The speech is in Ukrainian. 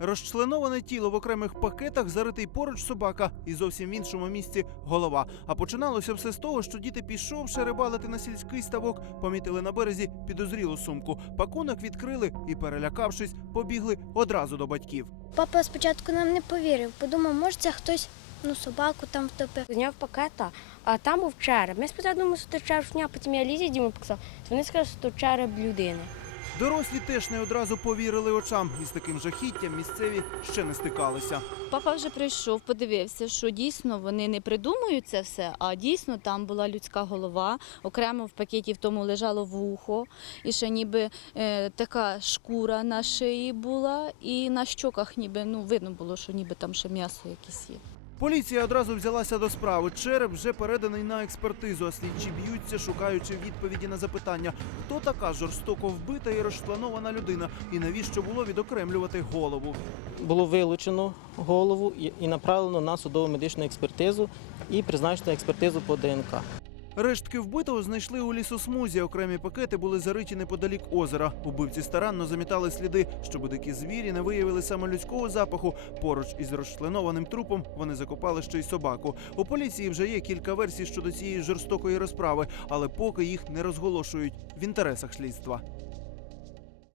Розчленоване тіло в окремих пакетах, заритий поруч собака і зовсім в іншому місці голова. А починалося все з того, що діти, пішовши рибалити на сільський ставок, помітили на березі підозрілу сумку. Пакунок відкрили і, перелякавшись, побігли одразу до батьків. Папа спочатку нам не повірив, подумав, може це хтось ну, собаку там втопив. Зняв пакета, а там був череп. Ми спочатку думали, що це череп шня, потім я Лізі Діму показав. Вони сказали, що це череп людини. Дорослі теж не одразу повірили очам, і з таким жахіттям місцеві ще не стикалися. Папа вже прийшов, подивився, що дійсно вони не придумують це все, а дійсно там була людська голова. Окремо в пакеті в тому лежало вухо, і ще ніби е, така шкура на шиї була, і на щоках ніби ну видно було, що ніби там ще м'ясо якесь є. Поліція одразу взялася до справи. Череп вже переданий на експертизу, а слідчі б'ються, шукаючи відповіді на запитання, хто така жорстоко вбита і розчленована людина, і навіщо було відокремлювати голову. було вилучено голову і- направлено на судово медичну експертизу і призначено експертизу по ДНК. Рештки вбитого знайшли у лісосмузі. Окремі пакети були зариті неподалік озера. Убивці старанно замітали сліди, щоб дикі звірі не виявили саме людського запаху. Поруч із розчленованим трупом вони закопали ще й собаку. У поліції вже є кілька версій щодо цієї жорстокої розправи, але поки їх не розголошують в інтересах слідства.